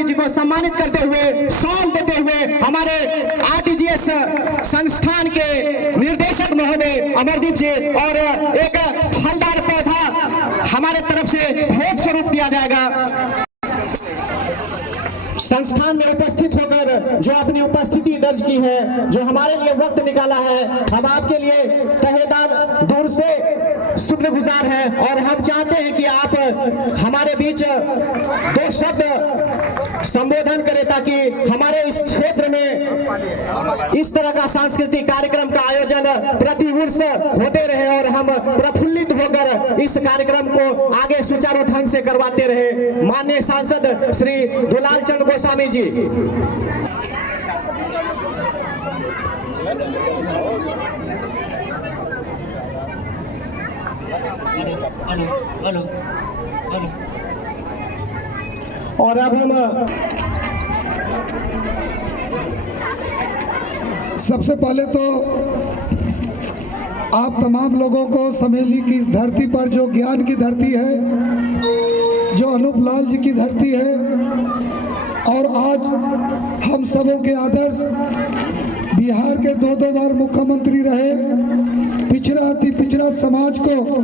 गोस्वामी जी को सम्मानित करते हुए, शॉल देते हुए हमारे आरटीजीएस संस्थान के निर्देशक महोदय अमरदीप जी और एक फलदार पौधा हमारे तरफ से भेंट स्वरूप दिया जाएगा। संस्थान में उपस्थित होकर जो अपनी उपस्थिति दर्ज की है, जो हमारे लिए वक्त निकाला है, हम आपके लिए तहेदार दूर से शुक्रगुजार हैं और हम चाहते हैं कि आप हमारे बीच दो शब्द संबोधन करें ताकि हमारे इस क्षेत्र में इस तरह का सांस्कृतिक कार्यक्रम का आयोजन प्रतिवर्ष होते रहे और हम प्रफुल्लित होकर इस कार्यक्रम को आगे सुचारू ढंग से करवाते रहे। माननीय सांसद श्री दुलाल चंद गोस्वामी जी। और अब हम सबसे पहले तो आप तमाम लोगों को समेली की इस धरती पर जो ज्ञान की धरती है, जो अनूप लाल जी की धरती है और आज हम सबों के आदर्श बिहार के दो बार मुख्यमंत्री रहे, पिछड़ा अति पिछड़ा समाज को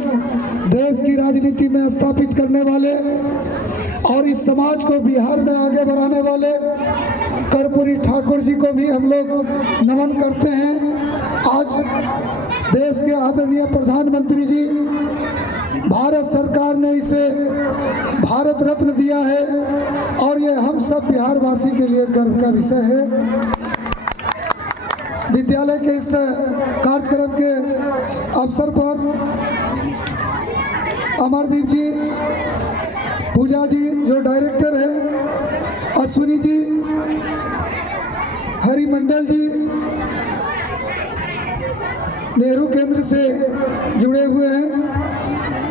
देश की राजनीति में स्थापित करने वाले और इस समाज को बिहार में आगे बढ़ाने वाले कर्पूरी ठाकुर जी को भी हम लोग नमन करते हैं। आज देश के आदरणीय प्रधानमंत्री जी, भारत सरकार ने इसे भारत रत्न दिया है और ये हम सब बिहार वासी के लिए गर्व का विषय है। विद्यालय के इस कार्यक्रम के अवसर पर अमरदीप जी, पूजा जी जो डायरेक्टर है, अश्विनी जी, हरि मंडल जी नेहरू केंद्र से जुड़े हुए हैं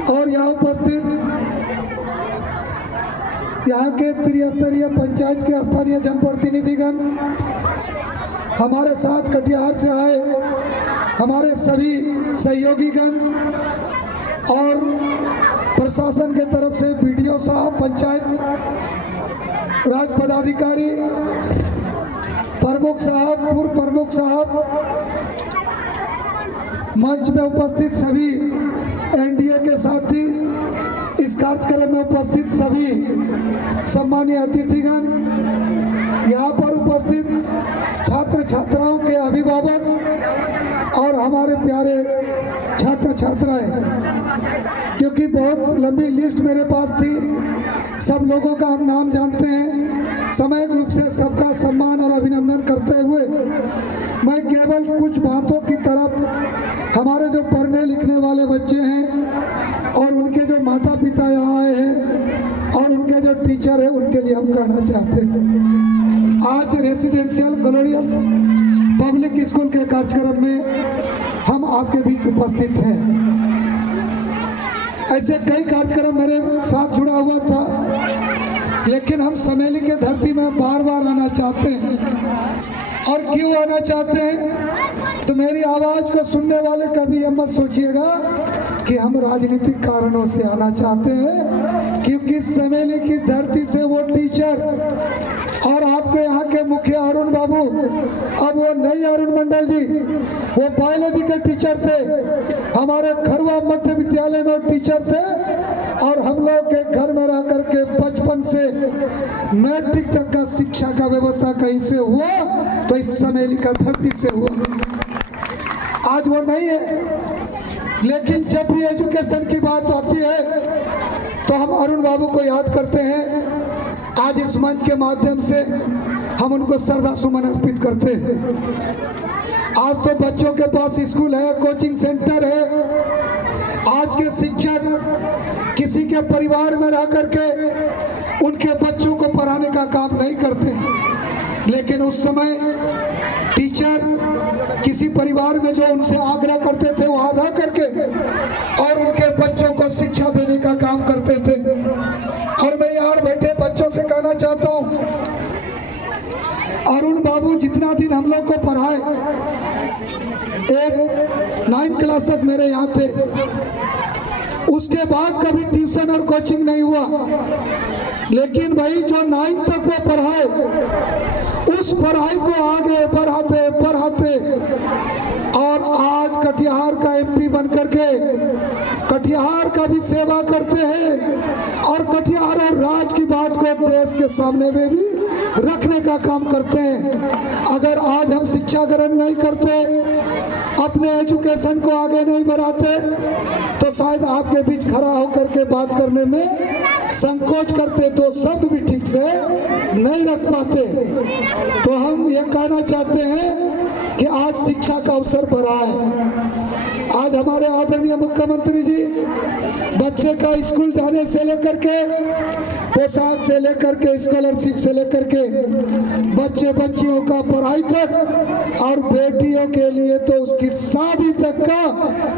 और यहाँ उपस्थित यहाँ के त्रिस्तरीय पंचायत के स्थानीय जनप्रतिनिधिगण, हमारे साथ कटिहार से आए हमारे सभी सहयोगीगण और प्रशासन के तरफ से बीडीओ साहब, पंचायत राज पदाधिकारी, प्रमुख साहब, पूर्व प्रमुख साहब, मंच में उपस्थित सभी एनडीए के साथी, इस कार्यक्रम में उपस्थित सभी सम्मानीय अतिथिगण, यहाँ पर उपस्थित छात्र छात्राओं के अभिभावक और हमारे प्यारे छात्र छात्राएं, क्योंकि बहुत लंबी लिस्ट मेरे पास थी, सब लोगों का हम नाम जानते हैं। सामूहिक रूप से सबका सम्मान और अभिनंदन करते हुए मैं केवल कुछ बातों की तरफ, हमारे जो पढ़ने लिखने वाले बच्चे हैं और उनके जो माता पिता यहाँ आए हैं और उनके जो टीचर हैं, उनके लिए हम कहना चाहते हैं। आज रेसिडेंशियल ग्लोरियस पब्लिक स्कूल के कार्यक्रम में हम आपके बीच उपस्थित हैं। ऐसे कई कार्यक्रम मेरे साथ जुड़ा हुआ था, लेकिन हम समेली के धरती में बार बार आना चाहते हैं। और क्यों आना चाहते हैं? तो मेरी आवाज़ को सुनने वाले कभी ये मत सोचिएगा कि हम राजनीतिक कारणों से आना चाहते हैं, क्योंकि समेली की धरती से वो टीचर और आपके यहाँ के मुखिया अरुण बाबू, अब वो नहीं अरुण मंडल जी, वो बायोलॉजी के टीचर थे, हमारे खरवा मध्य विद्यालय में टीचर थे और हम लोग के घर में रह करके बचपन से मैट्रिक तक का शिक्षा का व्यवस्था कहीं से हुआ तो इस समेली का धरती से हुआ। आज वो नहीं है, लेकिन जब भी एजुकेशन की बात आती है तो हम अरुण बाबू को याद करते हैं। आज इस मंच के माध्यम से हम उनको श्रद्धा सुमन अर्पित करते हैं। आज तो बच्चों के पास स्कूल है, कोचिंग सेंटर है। आज के शिक्षक किसी के परिवार में रह करके उनके बच्चों को पढ़ाने का काम नहीं करते, लेकिन उस समय टीचर किसी परिवार में जो उनसे आग्रह करते थे वहां रह करके और उनके बच्चों को शिक्षा देने का काम करते थे। और मैं यहाँ बैठे बच्चों से कहना चाहता हूँ, अरुण बाबू जितना दिन हम लोग को पढ़ाए, एक 9th क्लास तक मेरे यहाँ थे, उसके बाद कभी ट्यूशन और कोचिंग नहीं हुआ। लेकिन भाई जो 9 तक वो पढ़ाए, उस पढ़ाई को आगे बढ़ाते बढ़ाते और आज कटिहार का एमपी बन करके कटिहार का भी सेवा करते हैं और कटिहार और राज्य की बात को देश के सामने में भी रखने का काम करते हैं। अगर आज हम शिक्षा ग्रहण नहीं करते, अपने एजुकेशन को आगे नहीं बढ़ाते, तो शायद आपके बीच खड़ा होकर के बात करने में संकोच करते, तो शब्द भी ठीक से नहीं रख पाते। तो हम ये कहना चाहते हैं कि आज शिक्षा का अवसर बढ़ा है। आज हमारे आदरणीय मुख्यमंत्री जी बच्चे का स्कूल जाने से लेकर के, पोशाक से लेकर के, स्कॉलरशिप से लेकर के, बच्चे बच्चियों का पढ़ाई तक और बेटियों के लिए तो उसकी शादी तक का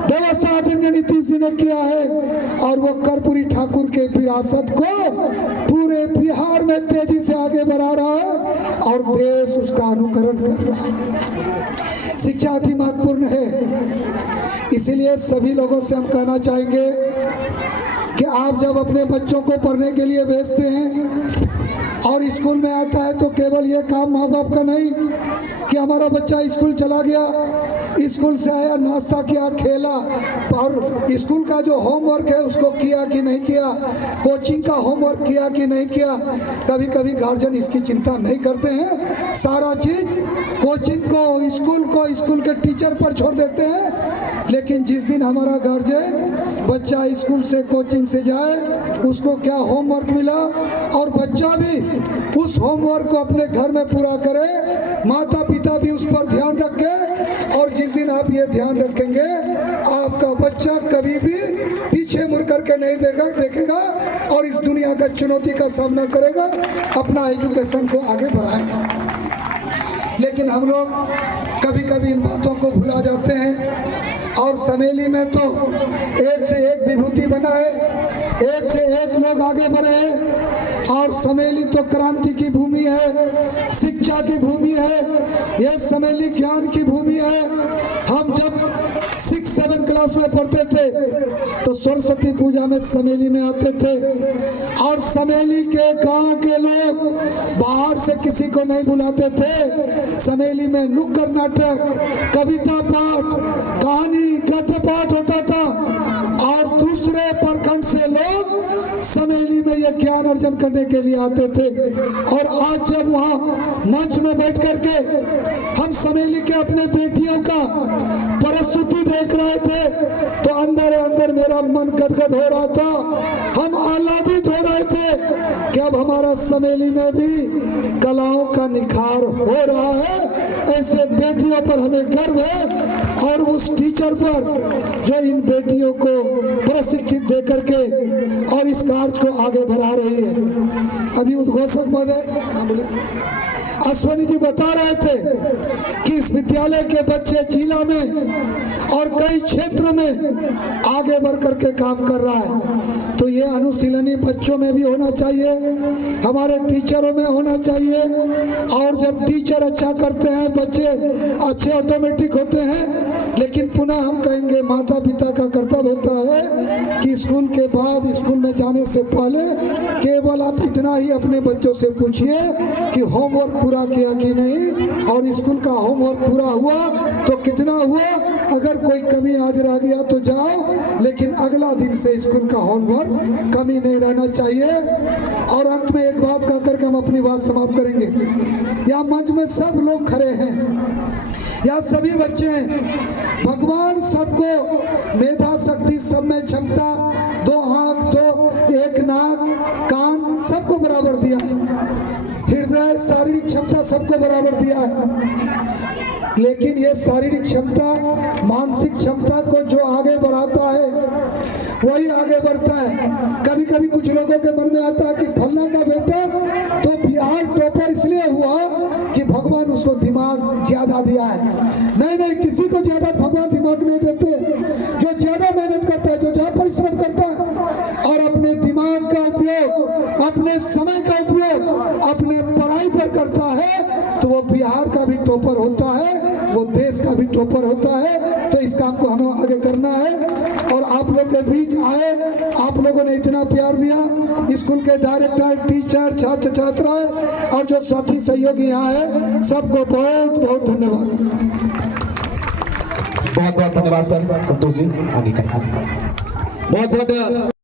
व्यवस्था आदरणीय नीतीश जी ने किया है। और वो कर्पूरी ठाकुर के विरासत को पूरे बिहार में तेजी से आगे बढ़ा रहा है और देश उसका अनुकरण कर रहा है। शिक्षा अति महत्वपूर्ण है, इसीलिए सभी लोगों से हम कहना चाहेंगे कि आप जब अपने बच्चों को पढ़ने के लिए भेजते हैं और स्कूल में आता है, तो केवल ये काम माँ बाप का नहीं कि हमारा बच्चा स्कूल चला गया, स्कूल से आया, नाश्ता किया, खेला, और स्कूल का जो होमवर्क है उसको किया कि नहीं किया, कोचिंग का होमवर्क किया कि नहीं किया। कभी कभी गार्जियन इसकी चिंता नहीं करते हैं, सारा चीज़ कोचिंग को, स्कूल के टीचर पर छोड़ देते हैं। लेकिन जिस दिन हमारा गार्जियन बच्चा स्कूल से, कोचिंग से जाए, उसको क्या होमवर्क मिला और बच्चा भी उस होमवर्क को अपने घर में पूरा करे, माता पिता भी उस पर ध्यान रखें। और जिस दिन आप ये ध्यान रखेंगे, आपका बच्चा कभी भी पीछे मुड़ करके नहीं देखेगा और इस दुनिया का चुनौती का सामना करेगा, अपना एजुकेशन को आगे बढ़ाएगा। लेकिन हम लोग कभी कभी इन बातों को भुला जाते हैं और समेली में तो एक से एक विभूति बना है, एक से एक लोग आगे बढ़े हैं और समेली तो क्रांति की भूमि है, शिक्षा की भूमि है, यह समेली ज्ञान की भूमि है। हम जब 6-7 क्लास में पढ़ते थे तो सरस्वती पूजा में समेली में आते थे और समेली के गांव के लोग बाहर से किसी को नहीं बुलाते थे। समेली में नुक्कड़ नाटक, कविता पाठ, कहानी, गद्य पाठ होता था और दूसरे प्रखंड से लोग समेली में यह ज्ञान अर्जन करने के लिए आते थे। और आज जब वहाँ मंच में बैठ करके हम समेली के अपने बेटियों का प्रस्तुति देख रहे थे, तो अंदर अंदर मेरा मन गदगद हो रहा था, हम आह्लादित हो रहे थे कि अब हमारा समेली में भी कलाओं का निखार हो रहा है। ऐसे बेटियों पर हमें गर्व है और उस टीचर पर जो इन बेटियों को प्रशिक्षित दे करके और इस कार्य को आगे बढ़ा रही है। अभी उद्घोषक महोदय अश्वनी जी बता रहे थे कि इस विद्यालय के बच्चे जिला में और कई क्षेत्र में आगे बढ़ करके काम कर रहा है। तो ये अनुशीलनी बच्चों में भी होना चाहिए, हमारे टीचरों में होना चाहिए। और जब टीचर अच्छा करते हैं, बच्चे अच्छे ऑटोमेटिक होते हैं। लेकिन पुनः हम कहेंगे माता पिता का कर्तव्य होता है कि स्कूल के बाद, स्कूल में जाने से पहले केवल आप इतना ही अपने बच्चों से पूछिए कि होमवर्क पूरा किया कि नहीं, और स्कूल का होमवर्क पूरा हुआ तो कितना हुआ। अगर कोई कमी आज रह गया तो जाओ, लेकिन अगला दिन से स्कूल का होमवर्क कमी नहीं रहना चाहिए। और अंत में एक बात कह करके हम अपनी बात समाप्त करेंगे। यहाँ मंच में सब लोग खड़े हैं, यहाँ सभी बच्चे हैं। भगवान सबको मेधा शक्ति, सब में क्षमता, 2 आँख, 1 नाक, कान सबको बराबर दिया है, हृदय, शारीरिक क्षमता सबको बराबर दिया है। लेकिन ये शारीरिक क्षमता, मानसिक क्षमता को जो आगे बढ़ाता है वही आगे बढ़ता है। कभी कभी कुछ लोगों के मन में आता है कि फल्ला का बेटा तो बिहार टॉपर इसलिए हुआ कि भगवान उसको दिमाग ज्यादा दिया है। नहीं, किसी को ज्यादा भगवान दिमाग नहीं देते। जो ज्यादा मेहनत करता है, जो ज्यादा परिश्रम करता है और अपने दिमाग का उपयोग, अपने समय का उपयोग अपने पढ़ाई पर करता है, तो वो बिहार का भी टॉपर होता है, वो देश का भी टॉपर होता है। तो इस काम को हमें आगे करना है और आप लोग के बीच आए, आप लोगों ने इतना प्यार दिया। स्कूल के डायरेक्टर, टीचर, छात्र छात्राएं और जो साथी सहयोगी यहाँ है, सबको बहुत बहुत धन्यवाद। बहुत बहुत धन्यवाद सर। संतोष जी आगे का बहुत बहुत